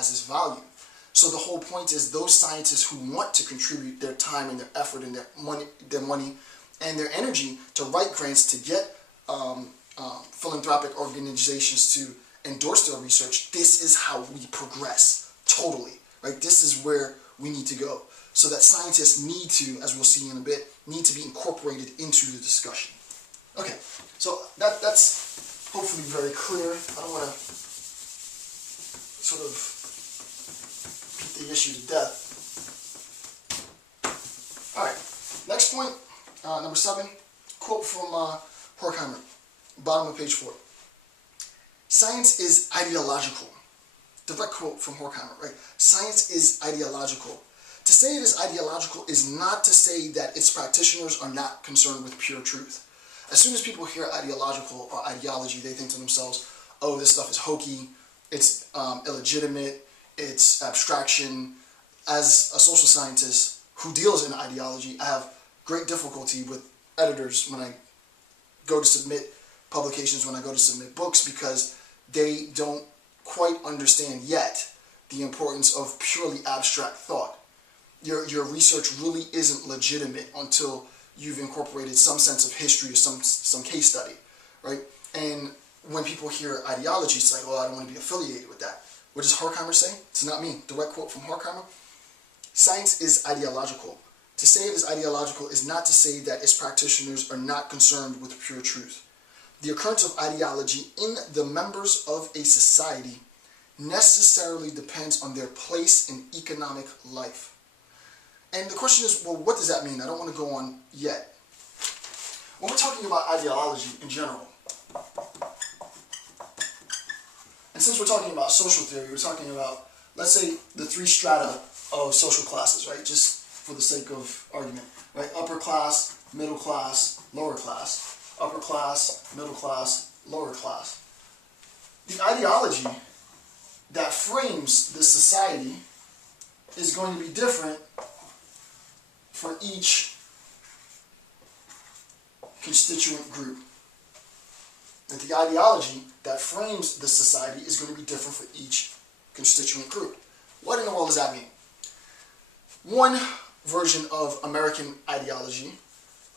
as its value. So the whole point is those scientists who want to contribute their time and their effort and their money and their energy to write grants to get philanthropic organizations to endorse their research, this is how we progress totally, right? This is where we need to go. So that scientists need to, as we'll see in a bit, need to be incorporated into the discussion. Okay, so that's hopefully very clear. I don't want to sort of beat the issue to death. All right, next point, number 7, quote from Horkheimer, bottom of page 4. Science is ideological. Direct quote from Horkheimer, right? Science is ideological. To say it is ideological is not to say that its practitioners are not concerned with pure truth. As soon as people hear ideological or ideology, they think to themselves, oh, this stuff is hokey, it's illegitimate, it's abstraction. As a social scientist who deals in ideology, I have great difficulty with editors when I go to submit publications, when I go to submit books, because they don't quite understand yet the importance of purely abstract thought. Your research really isn't legitimate until you've incorporated some sense of history or some case study, right? And when people hear ideology, it's like, well, I don't want to be affiliated with that. What does Horkheimer say? It's not me. Direct quote from Horkheimer. Science is ideological. To say it is ideological is not to say that its practitioners are not concerned with pure truth. The occurrence of ideology in the members of a society necessarily depends on their place in economic life. And the question is, well, what does that mean? I don't want to go on yet. When we're talking about ideology in general, and since we're talking about social theory, we're talking about, let's say, the 3 strata of social classes, right? Just for the sake of argument, right? Upper class, middle class, lower class. Upper class, middle class, lower class. The ideology that frames this society is going to be different for each constituent group. And the ideology that frames the society is going to be different for each constituent group. What in the world does that mean? One version of American ideology,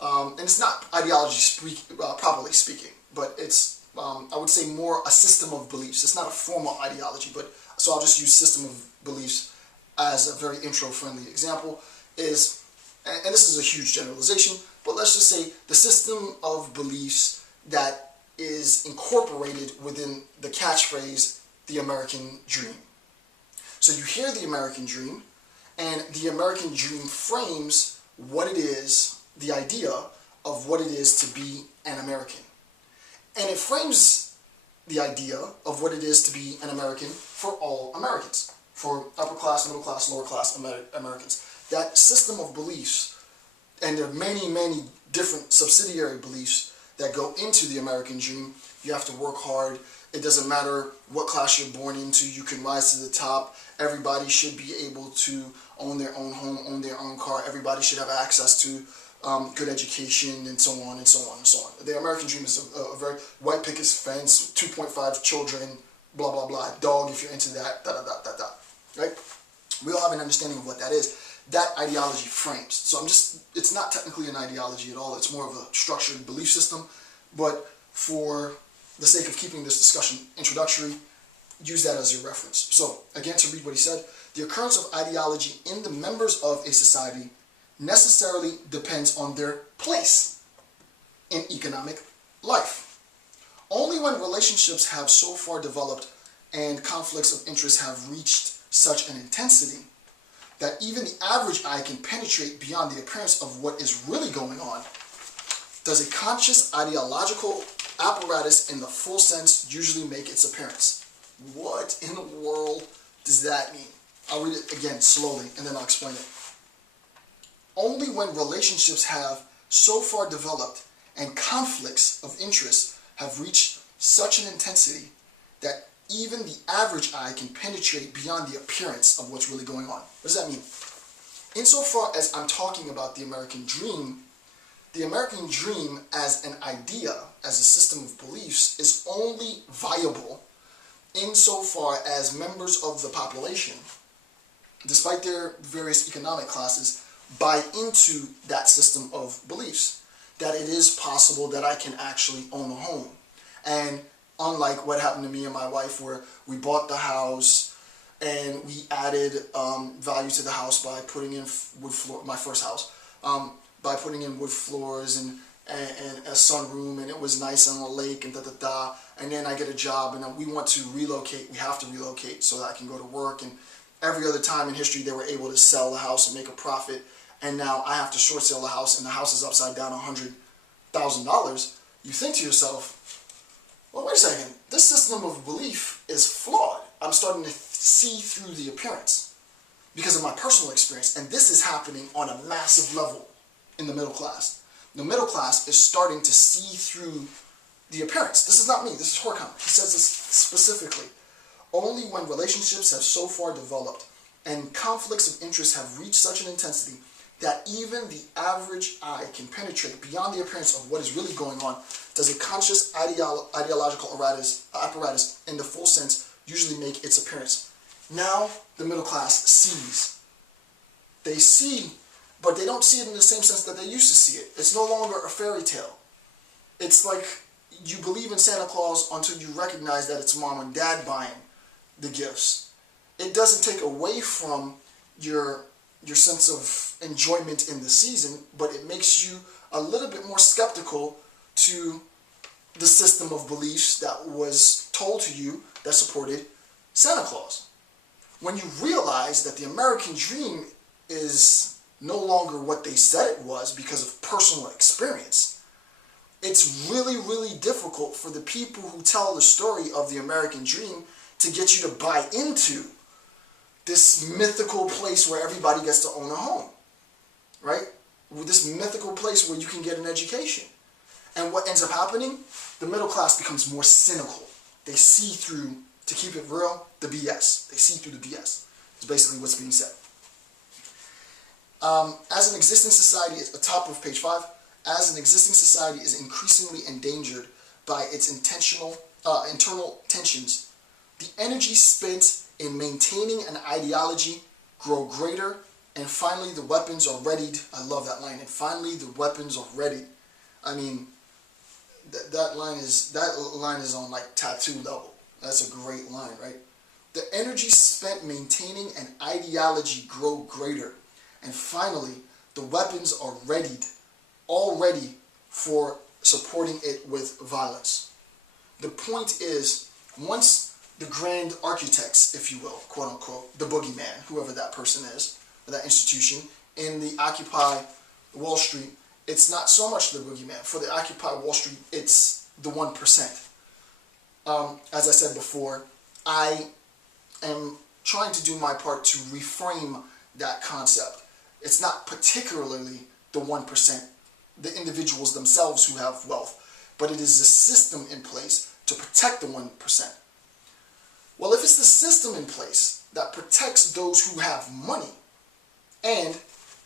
and it's not ideology properly speaking, but it's, I would say, more a system of beliefs. It's not a formal ideology, but so I'll just use system of beliefs as a very intro-friendly example, is, and this is a huge generalization, but let's just say the system of beliefs that is incorporated within the catchphrase, the American dream. So you hear the American dream, and the American dream frames what it is, the idea of what it is to be an American. And it frames the idea of what it is to be an American for all Americans, for upper class, middle class, lower class Americans. That system of beliefs, and there are many, many different subsidiary beliefs that go into the American dream. You have to work hard. It doesn't matter what class you're born into. You can rise to the top. Everybody should be able to own their own home, own their own car. Everybody should have access to good education, and so on and so on and so on. The American dream is a very white picket fence, 2.5 children, blah, blah, blah, dog if you're into that, da, da, da, da, da, right? We all have an understanding of what that is. That ideology frames. So it's not technically an ideology at all. It's more of a structured belief system. But for the sake of keeping this discussion introductory, use that as your reference. So, again, to read what he said, the occurrence of ideology in the members of a society necessarily depends on their place in economic life. Only when relationships have so far developed and conflicts of interest have reached such an intensity that even the average eye can penetrate beyond the appearance of what is really going on, does a conscious ideological apparatus in the full sense usually make its appearance. What in the world does that mean? I'll read it again slowly and then I'll explain it. Only when relationships have so far developed and conflicts of interest have reached such an intensity that even the average eye can penetrate beyond the appearance of what's really going on. What does that mean? Insofar as I'm talking about the American dream as an idea, as a system of beliefs, is only viable insofar as members of the population, despite their various economic classes, buy into that system of beliefs, that it is possible that I can actually own a home. And unlike what happened to me and my wife, where we bought the house and we added value to the house by putting in wood floor, my first house, by putting in wood floors and a sunroom, and it was nice on the lake and da-da-da, and then I get a job and we want to relocate, we have to relocate so that I can go to work, and every other time in history they were able to sell the house and make a profit, and now I have to short sale the house and the house is upside down $100,000. You think to yourself, well, wait a second, this system of belief is flawed. I'm starting to see through the appearance because of my personal experience, and this is happening on a massive level in the middle class. The middle class is starting to see through the appearance. This is not me, this is Horkheimer. He says this specifically. Only when relationships have so far developed and conflicts of interest have reached such an intensity that even the average eye can penetrate beyond the appearance of what is really going on does a conscious ideological apparatus in the full sense usually make its appearance. Now the middle class sees. They see, but they don't see it in the same sense that they used to see it. It's no longer a fairy tale. It's like you believe in Santa Claus until you recognize that it's mom and dad buying the gifts. It doesn't take away from your sense of enjoyment in the season, but it makes you a little bit more skeptical to the system of beliefs that was told to you that supported Santa Claus. When you realize that the American dream is no longer what they said it was because of personal experience, it's really, really difficult for the people who tell the story of the American dream to get you to buy into this mythical place where everybody gets to own a home, right? This mythical place where you can get an education. And what ends up happening? The middle class becomes more cynical. They see through, to keep it real, the BS. They see through the BS. It's basically what's being said. As an existing society, at the top of page 5, as an existing society is increasingly endangered by its internal tensions, the energy spent in maintaining an ideology grow greater, and finally the weapons are readied. I love that line. And finally the weapons are ready. I mean, that line is on like tattoo level. That's a great line, right? The energy spent maintaining an ideology grow greater, and finally the weapons are readied, all ready for supporting it with violence. The point is, once the grand architects, if you will, quote unquote, the boogeyman, whoever that person is, or that institution, in the Occupy Wall Street, it's not so much the boogeyman. For the Occupy Wall Street, it's the 1%. As I said before, I am trying to do my part to reframe that concept. It's not particularly the 1%, the individuals themselves who have wealth, but it is a system in place to protect the 1%. Well, if it's the system in place that protects those who have money, and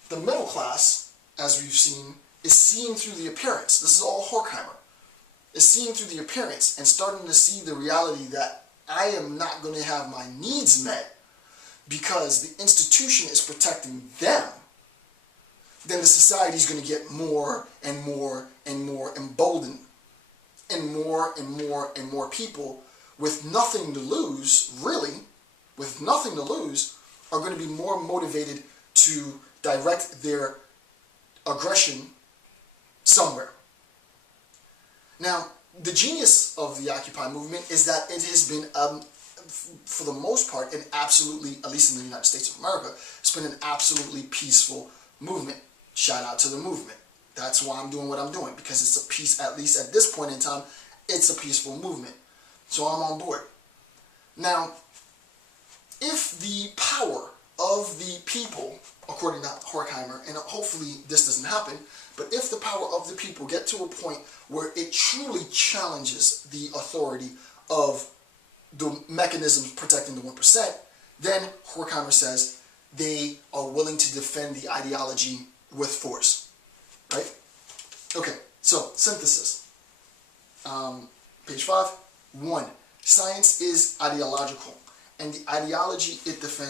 the middle class, as we've seen, is seeing through the appearance, this is all Horkheimer, is seeing through the appearance and starting to see the reality that I am not going to have my needs met because the institution is protecting them, then the society is going to get more and more and more emboldened, and more people with nothing to lose, really, with nothing to lose, are going to be more motivated to direct their aggression somewhere. Now, the genius of the Occupy movement is that it has been, for the most part, an absolutely, at least in the United States of America, it's been an absolutely peaceful movement. Shout out to the movement. That's why I'm doing what I'm doing, because it's a peace, at least at this point in time, it's a peaceful movement. So I'm on board. Now, if the power of the people, according to Horkheimer, and hopefully this doesn't happen, but if the power of the people get to a point where it truly challenges the authority of the mechanisms protecting the 1%, then Horkheimer says they are willing to defend the ideology with force. Right? Okay, so synthesis. Page 5. 1. Science is ideological, and the ideology it defends